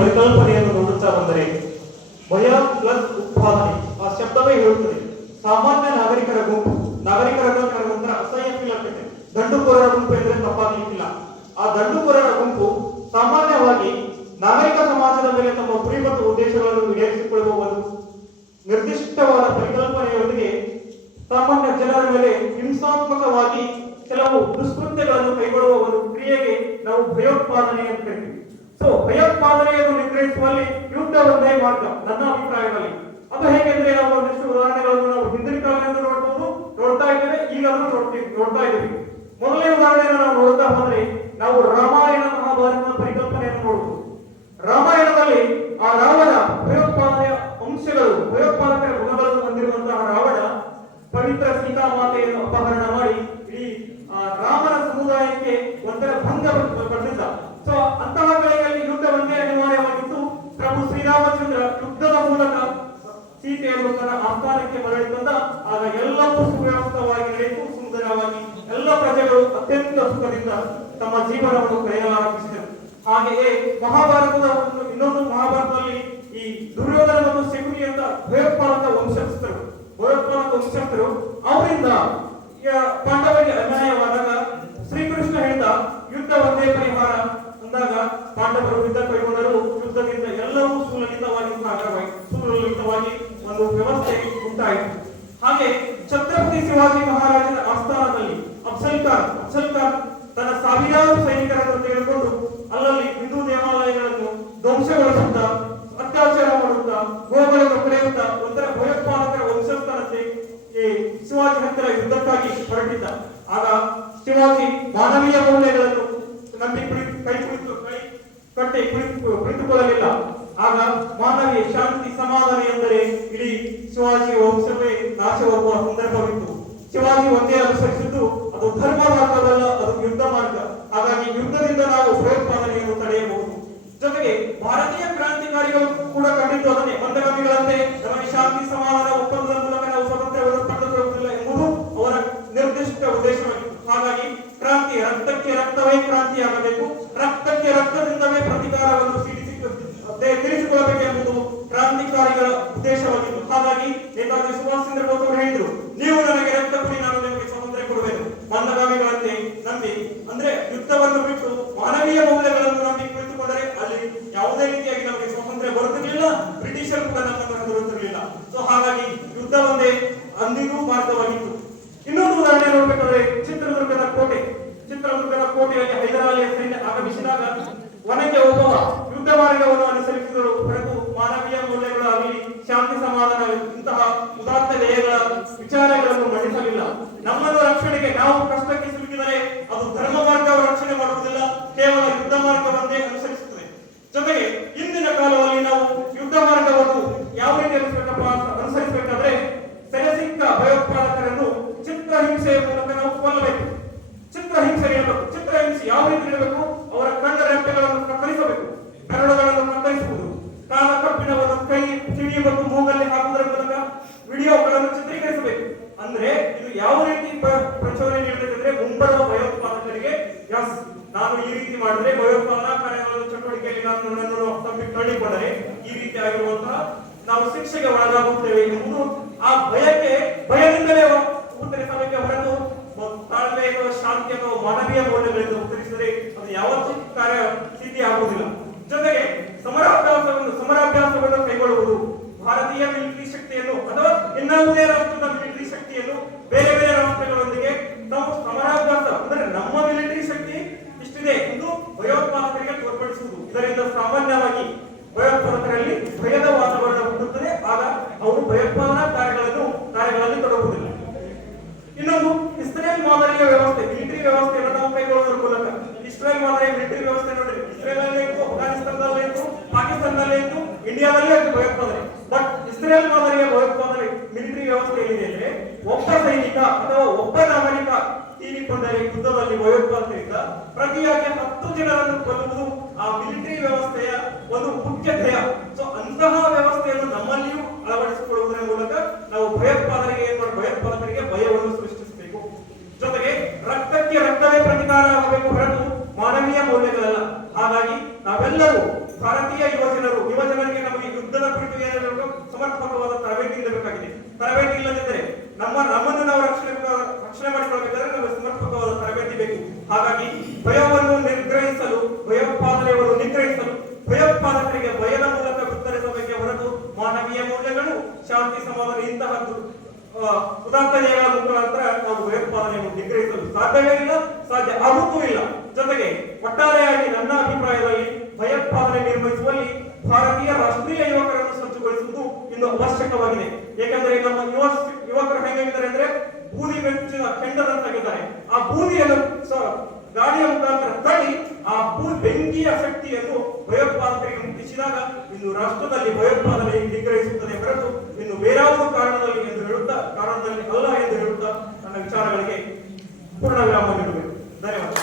ಪರಿಕಲ್ಪನೆಯನ್ನು ನೋಡುತ್ತಾ ಬಂದರೆ, ಭಯ ಪ್ಲಸ್ ಉತ್ಪಾದನೆ, ಆ ಶಬ್ದವೇ ಹೇಳುತ್ತದೆ. ಸಾಮಾನ್ಯ ನಾಗರಿಕರ ಗುಂಪು ನಾಗರಿಕರ ಗುಂಪು ಅಸಹ್ಯ ಫೀಲ್ ಆಗ್ತದೆ. ದಂಡುಕೋರರ ಗುಂಪು ಎಂದರೆ ತಪ್ಪಾಗಲಿಕ್ಕಿಲ್ಲ ಆ ದಂಡುಕೋರರ ಗುಂಪು ಸಾಮಾನ್ಯವಾಗಿ ನಾಗರಿಕ ಸಮಾಜದ ಮೇಲೆ ತಮ್ಮ ಗುರಿ ಮತ್ತು ಉದ್ದೇಶಗಳನ್ನು ಈಡೇರಿಸಿಕೊಳ್ಳುವ ಒಂದು ನಿರ್ದಿಷ್ಟವಾದ ಪರಿಕಲ್ಪನೆಯೊಂದಿಗೆ ಸಾಮಾನ್ಯ ಜನರ ಮೇಲೆ ಹಿಂಸಾತ್ಮಕವಾಗಿ ಕೆಲವು ದುಷ್ಕೃತ್ಯಗಳನ್ನು ಕೈಗೊಳ್ಳುವ ಒಂದು ಕ್ರಿಯೆಗೆ ನಾವು ಭಯೋತ್ಪಾದನೆ ಅಂತ ಕರಿತೀವಿ. ಸೊ ಭಯೋತ್ಪಾದನೆಯನ್ನು ನಿಗ್ರಹಿಸುವಲ್ಲಿ ಯುದ್ಧ ಒಂದೇ ಮಾರ್ಗ, ನನ್ನ ಅಭಿಪ್ರಾಯದಲ್ಲಿ. ಅದು ಹೇಗೆಂದ್ರೆ ನಾವು ಒಂದಿಷ್ಟು ಉದಾಹರಣೆಗಳನ್ನು ನಾವು ಹಿಂದಿನ ಕಾಲದಿಂದ ನೋಡಬಹುದು ನೋಡ್ತಾ ಇದ್ದೇವೆ, ಈಗಲೂ ನೋಡ್ತೀವಿ ನೋಡ್ತಾ ಇದ್ದೀವಿ. ಮೊದಲನೇ ಉದಾಹರಣೆಯನ್ನು ನಾವು ನೋಡ್ತಾ ಹೋದ್ರೆ, ನಾವು ರಾಮಾಯಣ ಮಹಾಭಾರತದ ಪರಿಕಲ್ಪನೆಯನ್ನು ನೋಡಬಹುದು ರಾಮಾಯಣದಲ್ಲಿ ಆ ರಾವಣ, ಭಯೋತ್ಪಾದನೆಯ ಅಂಶಗಳು ಭಯೋತ್ಪಾದಕರ ಗುಣಗಳನ್ನು ಹೊಂದಿರುವಂತಹ ರಾವಣ, ಪವಿತ್ರ ಸೀತಾ ಮಾತೆಯನ್ನು ಅಪಹರಣ ಮಾಡಿ, ಇಡೀ ರಾಮನ ಸಮುದಾಯಕ್ಕೆ ಒಂಥರ ಭಂಗ ಆಸ್ಥಾನಕ್ಕೆ ಮರಳಿ ತಂದ, ಆಗ ಎಲ್ಲವೂ ಸುವ್ಯವಸ್ಥವಾಗಿ ನಡೆಯಿತು, ಸುಂದರವಾಗಿ. ಎಲ್ಲ ಪ್ರಜೆಗಳು ಅತ್ಯಂತ ಸುಖದಿಂದ ತಮ್ಮ ಜೀವನವನ್ನು ಕಳೆಯಲಾರಂಭಿಸಿದರು. ಹಾಗೆಯೇ ಮಹಾಭಾರತದ ಒಂದು, ಇನ್ನೊಂದು ಮಹಾಭಾರತದಲ್ಲಿ ಈ ದುರ್ಯೋಧನ ಮತ್ತು ಶಕುನಿ ಅಂತ ಭಯೋತ್ಪಾದಕ ವಂಶಸ್ಥರು ಭಯೋತ್ಪಾದಕ ವಂಶಸ್ಥರು, ಅವರಿಂದ ಪಾಂಡವರಿಗೆ ಅನ್ಯಾಯವಾದಾಗ ಶ್ರೀಕೃಷ್ಣ ಹೇಳಿದ ಯುದ್ಧ ಒಂದೇ ಪರಿಹಾರ. ಅಂದಾಗ ಪಾಂಡವರು ಯುದ್ಧ ಕೈಗೊಂಡರು, ಯುದ್ಧದಿಂದ ಎಲ್ಲವೂ ಸುಲಲಿತವಾಗಿ ಸಾಗರವಾಗಿ, ಸುಲಲಿತವಾಗಿ ಒಂದು ವ್ಯವಸ್ಥೆ ಉಂಟಾಯಿತು. ಹಾಗೆ ಛತ್ರಪತಿ ಶಿವಾಜಿ ಮಹಾರಾಜರ ಆಸ್ಥಾನದಲ್ಲಿ ಅಫ್ಸಲ್ ಖಾನ್ ಅಫ್ಸಲ್ ಖಾನ್ ತನ್ನ ಸಾವಿರಾರು ಸೈನಿಕರನ್ನು ತೆಗೆದುಕೊಂಡು ಅಲ್ಲಲ್ಲಿ ಹಿಂದೂ ದೇವಾಲಯಗಳನ್ನು ಧ್ವಂಸಗೊಳಿಸುತ್ತಾ, ಅತ್ಯಾಚಾರ ಮಾಡುತ್ತಾ ಗೋಗಳನ್ನು ಕರೆಯುತ್ತಾ ಒಂಥರ ಭಯೋತ್ಪಾದಕರ ವಂಶಸ್ಥನಂತೆ ಈ ಶಿವಾಜಿ ಹತ್ತಿರ ಯುದ್ಧಕ್ಕಾಗಿ ಹೊರಟಿದ್ದ. ಆಗ ಶಿವಾಜಿ ಮಾನವೀಯ ಮೌಲ್ಯಗಳನ್ನು ನಂಬಿ ಕೈ ಕುಳಿತು, ಕೈ ಕಟ್ಟಿ ಕುಳಿತು ಕುಳಿತುಕೊಳ್ಳಲಿಲ್ಲ. ಆಗ ಮಾನವೀಯ ಶಾಂತಿ ಸಮಾಧಾನ ಎಂದರೆ ಇಡೀ ಶಿವಾಜಿ ವಂಶವೇ ನಾಶವಾಗುವ ಸಂದರ್ಭವಿತ್ತು. ಶಿವಾಜಿ ಒಂದೇ ಅನುಸರಿಸಿದ್ದು ಅದು ಧರ್ಮ ಮಾರ್ಗವಲ್ಲ, ಅದು ಯುದ್ಧ ಮಾರ್ಗ. ಹಾಗಾಗಿ ಯುದ್ಧದಿಂದ ನಾವು ಭಯೋತ್ಪಾದನೆಯನ್ನು ತಡೆಯಬಹುದು. ಜೊತೆಗೆ ಭಾರತೀಯ ಕ್ರಾಂತಿಕಾರಿಗಳು ಕೂಡ ಕಂಡಿದ್ದು ಅದನ್ನೇ. ಮಂದಗಾಮಿಗಳಂತೆ ನಮಗೆ ಶಾಂತಿ, ಸಮಾಧಾನ, ಒಪ್ಪಂದದ ಮೂಲಕ ನಾವು ಸ್ವಾತಂತ್ರ್ಯವನ್ನು ಪಡೆದುಕೊಳ್ಳುವುದಿಲ್ಲ ಎಂಬುದು ಅವರ ನಿರ್ದಿಷ್ಟ ಉದ್ದೇಶವಾಗಿತ್ತು. ಹಾಗಾಗಿ ಕ್ರಾಂತಿ ರಕ್ತಕ್ಕೆ ರಕ್ತವೇ ಕ್ರಾಂತಿಯಾಗಬೇಕು. ರಕ್ತಕ್ಕೆ ಸಿಡಿಸಿ ಅದೇ ತಿಳಿಸಿಕೊಳ್ಳಬೇಕೆಂಬುದು ಕ್ರಾಂತಿಕಾರಿಗಳ ಉದ್ದೇಶವಾಗಿತ್ತು ಹಾಗಾಗಿ ನೇತಾಜಿ ಸುಭಾಷ್ ಚಂದ್ರ ಬೋಸ್ ಅವರು ಹೇಳಿದ್ರು ನೀವು ನನಗೆ ರಕ್ತ ಕೊಡಿ ನಾನು ನಿಮಗೆ ಸ್ವಾತಂತ್ರ್ಯ ಕೊಡುವೆನು ಮಂದಗಾಮಿಗಳಂತೆ ನಂಬಿ ಅಂದ್ರೆ ಯುದ್ಧವನ್ನು ಬಿಟ್ಟು ಮಾನವೀಯ ಮೌಲ್ಯಗಳನ್ನು ನಂಬಿ ಕುಳಿತುಕೊಂಡರೆ ಅಲ್ಲಿ ಯಾವುದೇ ರೀತಿಯಾಗಿ ನಮಗೆ ಸ್ವಾತಂತ್ರ್ಯ ಬರುತ್ತಿರಲಿಲ್ಲ ಬ್ರಿಟಿಷರು ಕೂಡ ನಮ್ಮನ್ನು ಬರುತ್ತಿರಲಿಲ್ಲ ಸೊ ಹಾಗಾಗಿ ಯುದ್ಧ ಒಂದೇ ಅಂದಿಗೂ ಮಾರ್ಗವಾಗಿತ್ತು ಇನ್ನೊಂದು ಉದಾಹರಣೆ ನೋಡ್ಬೇಕಾದ್ರೆ ಚಿತ್ರದುರ್ಗದ ಕೋಟೆ ಚಿತ್ರದುರ್ಗದ ಕೋಟೆಯಲ್ಲಿ ಹೈದರಾಲಿಯ ಸೈನ್ಯ ಆಗಮಿಸಿದಾಗ ವನಕ್ಕೆ ಹೋಗುವ ಯುದ್ಧ ಮಾರ್ಗವನ್ನು ಅನುಸರಿಸಿದರು ಹೊರತು ಮಾನವೀಯ ಮೌಲ್ಯಗಳು ಆಗಲಿ ಶಾಂತಿ ಸಮಾಧಾನ ಇಂತಹ ಉದಾತ್ತ ಧ್ಯೇಯಗಳ ವಿಚಾರಗಳನ್ನು ಮಂಡಿಸಲಿಲ್ಲ ನಮ್ಮನ್ನು ರಕ್ಷಣೆಗೆ ನಾವು ಕಷ್ಟಕ್ಕೆ ಸಿಲುಕಿದರೆ ಅದು ಧರ್ಮ ಮಾರ್ಗ ರಕ್ಷಣೆ ಮಾಡುವುದಿಲ್ಲ ಕೇವಲ ಯುದ್ಧ ಮಾರ್ಗವನ್ನೇ ಅನುಸರಿಸುತ್ತದೆ ಜೊತೆಗೆ ಇಂದಿನ ಕಾಲದಲ್ಲಿ ನಾವು ಯುದ್ಧ ಮಾರ್ಗವನ್ನು ಯಾವ ರೀತಿ ಅನುಸರಿಸಬೇಕಪ್ಪ ಅಂತ ಅನುಸರಿಸಬೇಕಾದ್ರೆ ಸೆರೆಸಿಕ್ಕ ಭಯೋತ್ಪಾದಕರನ್ನು ಚಿತ್ರಹಿಂಸೆಯ ಮೂಲಕ ನಾವು ಕೊಲ್ಲಬೇಕು. ಚಿತ್ರಹಿಂಸೆ ಇರಬೇಕು ಚಿತ್ರಹಿಂಸೆ ಯಾವ ರೀತಿ ಇರಬೇಕು ಅವರ ಕಣ್ಣ ರೆಪ್ಪೆಗಳನ್ನು ಕತ್ತರಿಸಬೇಕು ಬೆರಳುಗಳನ್ನು ಕತ್ತರಿಸುವುದು ಕಾಲ ಕಬ್ಬಿಣವನ್ನು ಕೈ ಮತ್ತು ಮೂಗಲ್ಲಿ ಹಾಕುವುದರ ಮೂಲಕ ವಿಡಿಯೋಗಳನ್ನು ಚಿತ್ರೀಕರಿಸಬೇಕು. ಅಂದ್ರೆ ಇದು ಯಾವ ರೀತಿ ಪ್ರ- ಪ್ರಚೋದನೆ ನೀಡಬೇಕಂದ್ರೆ ಮುಂಬರುವ ಭಯೋತ್ಪಾದಕರಿಗೆ ಎಸ್ ನಾನು ಈ ರೀತಿ ಮಾಡಿದ್ರೆ ಭಯೋತ್ಪಾದನಾ ಕಾರ್ಯಗಳನ್ನು ಚಟುವಟಿಕೆಯಲ್ಲಿ ನಾನು ನನ್ನನ್ನು ತಂಬಿ ತಳ್ಳಿಕೊಂಡರೆ ಈ ರೀತಿ ಆಗಿರುವಂತಹ ನಾವು ಶಿಕ್ಷೆಗೆ ಒಳಗಾಗುತ್ತೇವೆ ಎಂಬುದು ಆ ಭಯಕ್ಕೆ ಭಯದಿಂದಲೇ ಉತ್ತರಿಸಬೇಕೆ ಹೊರತು ತಾಳ್ಮೆ ಅಥವಾ ಶಾಂತಿ ಮಾನವೀಯ ಮೌಲ್ಯಗಳಿಂದ ಉತ್ತರಿಸಿದರೆ ಅದು ಯಾವತ್ತೂ ಕಾರ್ಯ ಸಿದ್ಧಿ ಆಗುವುದಿಲ್ಲ ಜೊತೆಗೆ ಸಮರಾಭ್ಯಾಸವನ್ನು ಸಮರಾಭ್ಯಾಸವನ್ನು ಕೈಗೊಳ್ಳುವುದು ಭಾರತೀಯ ಮಿಲಿಟರಿ ಶಕ್ತಿಯನ್ನು ಅಥವಾ ಇನ್ನಾವುದೇ ರಾಷ್ಟ್ರದ ಮಿಲಿಟರಿ ಶಕ್ತಿಯನ್ನು ಬೇರೆ ಬೇರೆ ರಾಷ್ಟ್ರಗಳೊಂದಿಗೆ ನಾವು ಸಮರಾಭ್ಯಾಸ ಅಂದರೆ ನಮ್ಮ ಮಿಲಿಟರಿ ಶಕ್ತಿ ಇಷ್ಟಿದೆ ಎಂದು ಭಯೋತ್ಪಾದಕರಿಗೆ ತೋರ್ಪಡಿಸುವುದು ಇದರಿಂದ ಸಾಮಾನ್ಯವಾಗಿ ಭಯೋತ್ಪಾದಕರಲ್ಲಿ ಭಯದ ವಾತಾವರಣ ಹುಟ್ಟುತ್ತದೆ ಆಗ ಅವರು ಭಯೋತ್ಪಾದನಾ ಕಾರ್ಯಗಳನ್ನು ಕಾರ್ಯಗಳಲ್ಲಿ ತೊಡಗುವುದಿಲ್ಲ ಇನ್ನೊಂದು ಇಸ್ರೇಲ್ ಮಾದರಿಯ ವ್ಯವಸ್ಥೆ ಮಿಲಿಟರಿ ವ್ಯವಸ್ಥೆಯನ್ನು ನಾವು ಕೈಗೊಳ್ಳುವುದರ ಮೂಲಕ ಇಸ್ರೇಲ್ ಮಾದರಿಯ ಮಿಲಿಟರಿ ವ್ಯವಸ್ಥೆ ನೋಡ್ರಿ ಇಸ್ರೇಲ್ ಅಲ್ಲೇ ಇತ್ತು ಅಫ್ಘಾನಿಸ್ತಾನದಲ್ಲೇ ಇತ್ತು ಪಾಕಿಸ್ತಾನದಲ್ಲೇ ಇತ್ತು ಇಂಡಿಯಾದಲ್ಲೇ ಅದು ಭಯೋತ್ಪಾದನೆ. ಬಟ್ ಇಸ್ರೇಲ್ ಮಾದರಿಯ ಭಯೋತ್ಪಾದನೆ ಮಿಲಿಟರಿ ವ್ಯವಸ್ಥೆ ಏನಿದೆ ಅಂದ್ರೆ ಒಬ್ಬ ಸೈನಿಕ ಅಥವಾ ಒಬ್ಬ ನಾಗರಿಕ ತೀರಿಕೊಂಡರೆ ಯುದ್ಧದಲ್ಲಿ ಭಯೋತ್ಪಾದನೆಯಿಂದ ಪ್ರತಿಯಾಗಿ ಹತ್ತು ಜನರನ್ನು ಕೊಲ್ಲುವುದು ಆ ಮಿಲಿಟರಿ ವ್ಯವಸ್ಥೆಯ ಒಂದು ಮುಖ್ಯ ಧ್ಯೇಯ. ಸೊ ಅಂತಹ ವ್ಯವಸ್ಥೆಯನ್ನು ನಮ್ಮಲ್ಲಿಯೂ ಅಳವಡಿಸಿಕೊಳ್ಳುವುದರ ಮೂಲಕ ನಾವು ಭಯೋತ್ಪಾದನೆಗೆ ಏನ್ ಮಾಡಿ ಭಯೋತ್ಪಾದಕರಿಗೆ ಭಯವನ್ನು ಸೃಷ್ಟಿಸಬೇಕು ಜೊತೆಗೆ ರಕ್ತಕ್ಕೆ ರಕ್ತವೇ ಪ್ರತಿಕಾರ ಆಗಬೇಕು ಹೊರತು ಮಾನವೀಯ ಮೌಲ್ಯಗಳಲ್ಲ ಹಾಗಾಗಿ ನಾವೆಲ್ಲರೂ ಭಾರತೀಯ ಯುವಜನರು ಯುವಜನರಿಗೆ ನಮಗೆ ಯುದ್ಧದ ಕುರಿತು ಏನಾದರೂ ಸಮರ್ಪಕವಾದ ತರಬೇತಿ ನೀಡಬೇಕಾಗಿದೆ. ತರಬೇತಿ ಇಲ್ಲದಿದ್ದರೆ ನಮ್ಮ ನಮ್ಮನ್ನು ನಾವು ರಕ್ಷಣೆ ರಕ್ಷಣೆ ಮಾಡಿಕೊಳ್ಳಬೇಕಾದ್ರೆ ನಮಗೆ ಸಮರ್ಪಕವಾದ ತರಬೇತಿ ಬೇಕು. ಹಾಗಾಗಿ ಭಯವನ್ನು ನಿಗ್ರಹಿಸಲು, ಭಯೋತ್ಪಾದನೆಯನ್ನು ನಿಗ್ರಹಿಸಲು, ಭಯೋತ್ಪಾದಕರಿಗೆ ಭಯದ ಮೂಲಕ ಉತ್ತರಿಸಬೇಕೆ ಹೊರತು ಮಾನವೀಯ ಮೌಲ್ಯಗಳು, ಶಾಂತಿ, ಸಮಾಧಾನ ಇಂತಹ ಉದಾತ್ತ ಮುಖಾಂತರ ನಾವು ಭಯೋತ್ಪಾದನೆಯನ್ನು ನಿಗ್ರಹಿಸಲು ಸಾಧ್ಯವೇ ಇಲ್ಲ, ಸಾಧ್ಯ ಆಗುತ್ತೂ ಇಲ್ಲ. ಜೊತೆಗೆ ಒಟ್ಟಾರೆಯಾಗಿ ನನ್ನ ಅಭಿಪ್ರಾಯದಲ್ಲಿ ಭಯೋತ್ಪಾದನೆ ನಿರ್ವಹಿಸುವಲ್ಲಿ ಭಾರತೀಯ ರಾಷ್ಟ್ರೀಯ ಯುವಕರನ್ನು ಇನ್ನು ಅವಶ್ಯಕವಾಗಿದೆ. ಏಕೆಂದರೆ ನಮ್ಮ ಯುವ ಯುವಕರು ಹೇಗಿದ್ದಾರೆ ಅಂದ್ರೆ ಬೂದಿ ಬೆಚ್ಚಿನ ಕೆಂಡದಂತಾಗಿದ್ದಾರೆ ಆ ಬೂದಿಯನ್ನು ಗಾಡಿಯ ಮುಖಾಂತರ ತಳ್ಳಿ ಆ ಭೂ ಬೆಂಕಿಯ ಶಕ್ತಿಯನ್ನು ಭಯೋತ್ಪಾದಕರಿಗೆ ಮುಟ್ಟಿಸಿದಾಗ ಇನ್ನು ರಾಷ್ಟ್ರದಲ್ಲಿ ಭಯೋತ್ಪಾದನೆ ನಿಗ್ರಹಿಸುತ್ತದೆ ಹೊರತು ಇನ್ನು ಬೇರಾವುದು ಕಾರಣದಲ್ಲಿ ಎಂದು ಹೇಳುತ್ತಾ, ಕಾರಣದಲ್ಲಿ ಅಲ್ಲ ಎಂದು ಹೇಳುತ್ತಾ ನನ್ನ ವಿಚಾರಗಳಿಗೆ ಪೂರ್ಣ ವಿರಾಮ ನೀಡಬೇಕು. ಧನ್ಯವಾದ